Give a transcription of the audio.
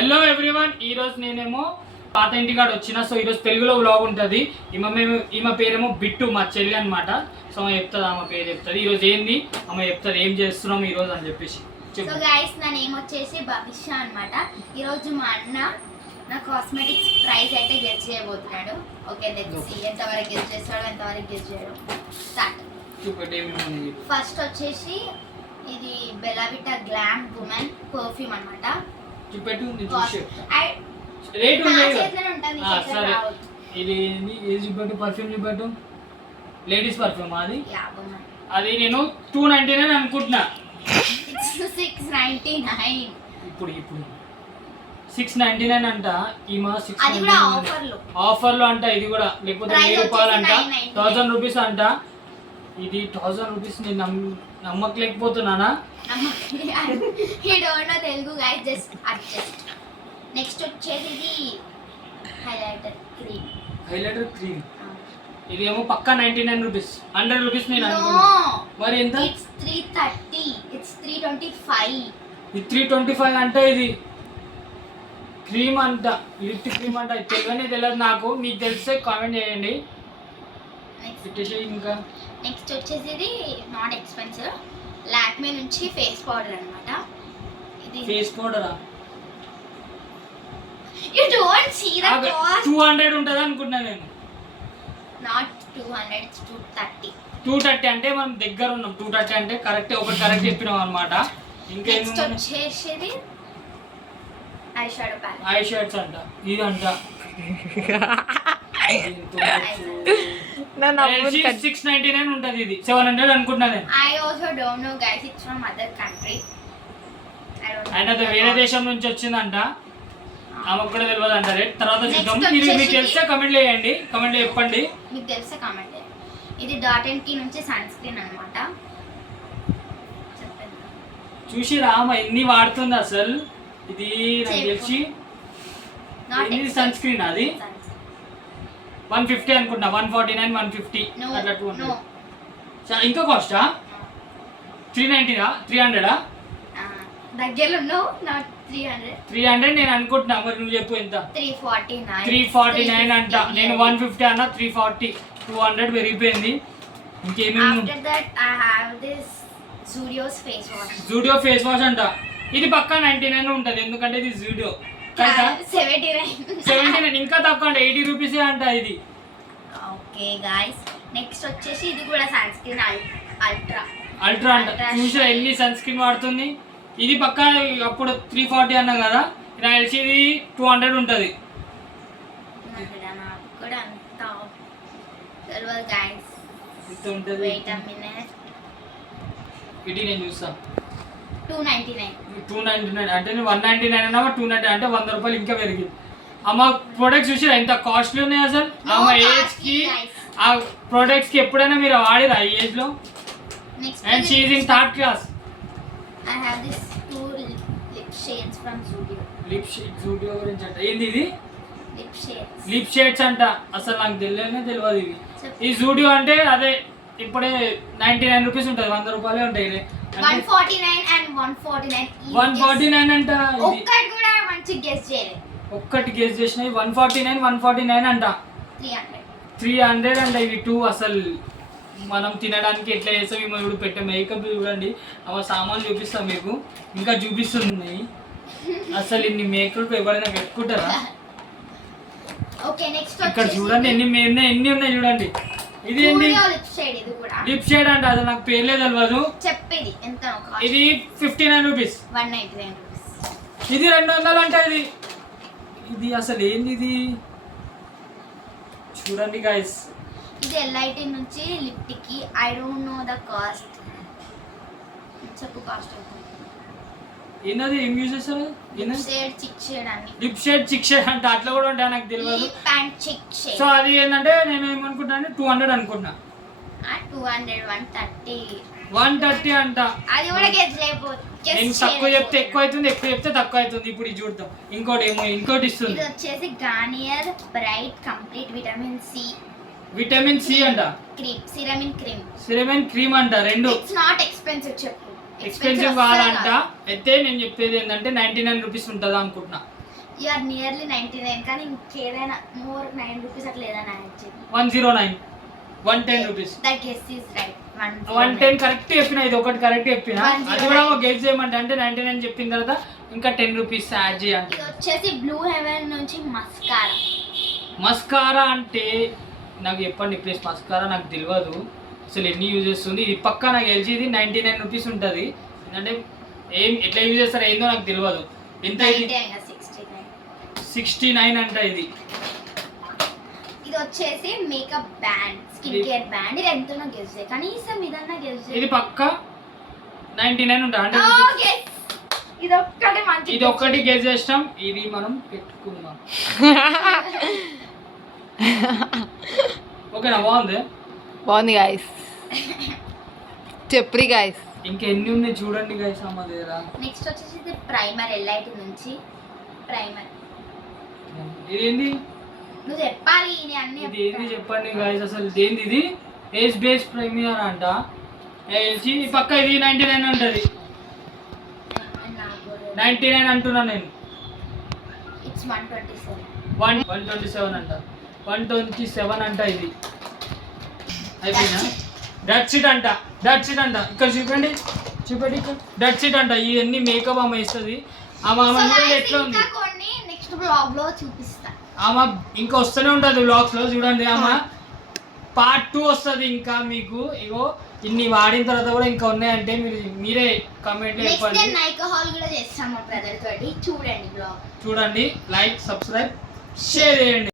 Hello everyone, ఈ రోజు నేనేమో పాత ఇంటికాడ వచ్చిన. సో ఈరోజు తెలుగులో వ్లాగ్ ఉంటుంది. ఈమె పేరేమో బిట్టు, మా చెల్లి అనమాట. సో ఆమె చెప్తుంది, ఆమె పేరు చెప్తుంది. ఈరోజు ఏంది ఆమె చెప్తుంది, ఏం చేస్తున్నాం ఈరోజు అని చెప్పేసి. సో గైస్, నా నేమ్ వచ్చేసి భవిష్య అనమాట. ఈరోజు మా అన్న నా కాస్మెటిక్స్ ప్రైస్ అయితే గెస్ చేయబోతున్నాడు. ఓకే, లెట్స్ సీ ఎంతవరకు గెస్ చేస్తాడో ఎంతవరకు గెస్ చేయడం. స్టార్ట్. ఫస్ట్ వచ్చేసి ఇది బెల్లావిటా గ్లామ్ ఉమెన్ పర్ఫ్యూమ్ అనమాట. చూపెట్టు, ఇది ఏది చూపెట్టు, పర్ఫ్యూమ్ చూపెట్టు. లేడీస్ పర్ఫ్యూమ్ అది నేను 299 అనుకుంటున్నా. ఇప్పుడు 699 అంట. ఈమె ఆఫర్లో అంట. ఇది కూడా లేకపోతే 1000 రూపాయలు అంట, 1000 రూపీస్ అంట. ఇది 1000 రూపీస్ నేను నమ్మకలేకపోతున్నానా? Telugu guys, just adjust. Next వచ్చేది ఇది హైలైటర్ క్రీమ్. ఇది ఏమో పక్కా 99 రూపీస్, 100 రూపీస్ నేను అనుకున్నా. మరి ఎంత? It's 330, it's 325. ఇది 325 అంటే ఇది క్రీమ్ అంట, లిప్ క్రీమ్ అంట. ఇది తెలియదు నాకు. మీకు తెలిస్తే కామెంట్ చేయండి. ఇంకా నెక్స్ట్ వచ్చేసి ఇది నాట్ ఎక్స్పెన్సివ్, లాక్మే నుంచి ఫేస్ పౌడర్ అన్నమాట. ఇది ఫేస్ పౌడరా? You don't see the cost. 200 ఉంటది అనుకుంటున్నా నేను. Not 200, it's 230. 230 అంటే మనం దగ్గర ఉన్నాం. 230 అంటే కరెక్ట్, ఒకటి కరెక్ట్ చెప్పినాం అన్నమాట. ఇంకా నెక్స్ట్ వచ్చేసి ఐ షాడో ప్యాలెట్. ఐ షాడ్స్ అంట. ఇది అంట 699 ఉంటది. ఇది 700 అనుకుంటున్నా నేను. I also don't know guys, it's from other country. I don't know. అయినా అది వేరే దేశం నుంచి వచ్చిందంట. ఆమెకు కూడా తెలియదు అంట రేట్. తర్వాత చూద్దాం. ఇది మీకు తెలిస్తే కమెంట్ చేయండి, కమెంట్ చెప్పండి. మీకు తెలిస్తే కమెంట్ చేయండి. ఇది డాట్ అండ్ కీ నుంచి సన్ స్క్రీన్ అన్నమాట. చూసి రామ ఎన్ని వాడుతుంది అసలు. ఇది నాకు తెలిసి సన్ స్క్రీన్ అది 150 అనుకుంటా. 149, 150 అట్లా 200. ఇంకా కాస్టా? 390, 300 దగ్గరలో. నాట్ 300 నేను అనుకుంటున్నా. మరి నువ్వు చెప్పు ఎంత? 349 అంట. నేను 150 అన్న. 340, 200 పెరిగిపోయింది. ఇంకేమేమి? After that I have this Zudio face wash అంట. ఇది పక్కా 99 ఉంటది, ఎందుకంటే ఇది జూడియో. 79 ఇంకా తక్కువ అంట. 80 రూపీసే అంట ఇది. ఓకే గాయ్స్, నెక్స్ట్ వచ్చేసి ఇది కూడా సన్ స్క్రీన్ అల్ట్రా అంట. చూసా ఎన్ని సన్ స్క్రీన్ వాడుతుంది. ఇది పక్కా అప్పుడు 340 అన్నా కదా. నాకు తెలిసి ఇది 200 ఉంటది. ఇది నేను చూస్తా. 299 అంటే 199 అన్నా 290 అంటే 100 రూపాయలు ఇంకా పెరిగింది. అమ్మ ప్రొడక్ట్స్ చూసి ఎంత కాస్ట్లీ ఉన్నాయి అసలు. ఆమె ఏజ్ కి ఆ ప్రొడక్ట్స్ కి ఎప్పుడైనా మీరు వాడిరా ఈ ఏజ్ లో? And she is in third class. I have this two lip shades from Zudio. Zudio గురించి అంట. ఏంది ఇది? లిప్ షేడ్స్ అంట. అసలు నాకు తెలియదు ఇవి. ఈ జూడియో అంటే అదే ఇప్పుడే 99 రూపీస్ ఉంటుంది, 100 రూపాయలే ఉంటాయి. 149 and 149 149 అంట. ఒక్కటి కూడా మంచి గెస్ చేయలేదు. ఒక్కటి గెస్ చేసినవి 149 అంట. 300 అంట. ఇవి 2 అసలు మనం తినడానికి ఎట్లా చేస్తాం. ఇవి ఇప్పుడు పెట్టే మేకప్ చూడండి. అవ సామాన్లు చూపిస్తాం మీకు. ఇంకా చూపిస్తుంది. అసలు ఇన్ని మేకప్ ఎవరైనా పెట్టుకుంటారా? ఓకే, నెక్స్ట్ ఇక్కడ చూడండి ఎన్ని ఉన్నాయి చూడండి. ఇది ఏంటి? లిప్ షేడ్ అంట. అసలు నాకు పేర్లే తెలియదు. చెప్పేది ఎంత? ఇది 59 రూపీస్. 199 రూపీస్. ఇది 200 అంట. ఇది అసలు ఏంది ఇది? చూడండి గైస్. ఇది ఎల్ఐటి నుంచి లిప్టిక్. I don't know the cost. చెప్పు కాస్ట్. ఏంది? ఏం యూజ్ చేస్తారు? లిప్ షేడ్ చిక్ షేడ్ అంటే అట్లా కూడా ఉంటాయి, నాకు తెలియదు. సో అది ఏంటంటే నేను ఏమనుకుంటున్నా 200 అనుకుంటున్నా. 130 అంట. అది కూడా గెస్ చేయకపోతే నేను తక్కువ చెప్తే ఎక్కువ అవుతుంది, ఎక్కువ చెప్తే తక్కువ అవుతుంది. ఇప్పుడు ఇది చూద్దాం. ఇంకోటి ఇస్తుంది. ఇది వచ్చేసి Garnier bright complete vitamin C అంట. సిరమిన్ క్రీమ్ అంట. రెండు. It's not expensive. చెప్పు. ఎక్స్పెన్సివ్ కాదంట. అయితే నేను చెప్పేది ఏంటంటే 99 రూపీస్ ఉంటుందా అనుకుంటున్నా. యు ఆర్ నియర్లీ 99 కానీ ఇంకేదైనా మోర్ 9 రూపీస్ అట్లా ఏదైనా యాడ్ చేయండి. 109 110 rupees. That guess is right. 110 correct చెప్పిన, ఇది ఒకటి కరెక్ట్ చెప్పిన. 109. అది కూడా గెస్ చేయమంటే అంటే 99 చెప్పిన తర్వాత ఇంకా 10 రూపీస్ యాడ్ చేయండి. ఇది వచ్చేసి బ్లూ హెవెన్ నుంచి మస్కారా. మస్కారా అంటే నాకు చెప్పండి ప్లీజ్. మస్కారా నాకు తెలియదు అసలు ఎన్ని యూజ్ చేస్తుంది. ఇది పక్కా నాకు తెలిసి ఇది 99 రూపీస్ ఉంటుంది. అంటే ఏం ఎట్లా యూజ్ చేస్తారో ఏందో నాకు తెలియదు. ఎంత ఇది? 69 అంట ఇది. ఇది వచ్చేసి makeup band, skin care band. ఇది ఎంతనో గెస్ చేయి, కనీసం ఇదన్నా గెస్ చేయి. ఇది పక్కా 99 ఉంటుంది. అంటే ఇది ఒక్కటి మంచి, ఇది ఒక్కటి గెస్ చేస్తాం. ఇది మనం పెట్టుకుందాం. ఓకేనా? బాగుంది గైస్. చెప్పరి గైస్. ఇంకెన్ని ఉన్నాయి చూడండి గైస్ అమ్మ దగ్గర. నెక్స్ట్ వచ్చేసి ఇది ప్రైమర్, ఎల్ఐటి నుంచి ప్రైమర్. ఇదేంది? నువ్వు చెప్పాలి. ఇది ఏంది చెప్పండి గైస్ అసలు దేంది ఇది? ఏజ్ బేస్ ప్రీమియర్ అంట. ఇది పక్క ఇది 99 ఉంటుంది. 99 అంటున్నా నేను. ఇట్స్ 127. 127 అంట. 127 అంట ఇది. అయిపోయిందా? డట్ షీట్ అంట. డట్ షీట్ అంట. ఇక్కడ చూపండి ఇక్కడ డట్ షీట్ అంట. ఇవన్నీ మేకప్ అమ్మ ఇస్తుంది. ఆమె ఎట్లా ఉంది నెక్స్ట్ బ్లాగ్ లో చూపిస్తా. ఆమె ఇంకా వస్తూనే ఉంటుంది వ్లాగ్స్ లో. చూడండి ఆమె పార్ట్ 2 వస్తుంది ఇంకా మీకు. ఇగో ఇన్ని వాడిన తర్వాత కూడా ఇంకా ఉన్నాయంటే మీరే కామెంట్ లో చెప్పండి. నైకోహాల్ కూడా చేస్తాం మా బ్రదర్ తోటి. చూడండి బ్లాగ్. చూడండి, లైక్, సబ్స్క్రైబ్, షేర్ చేయండి.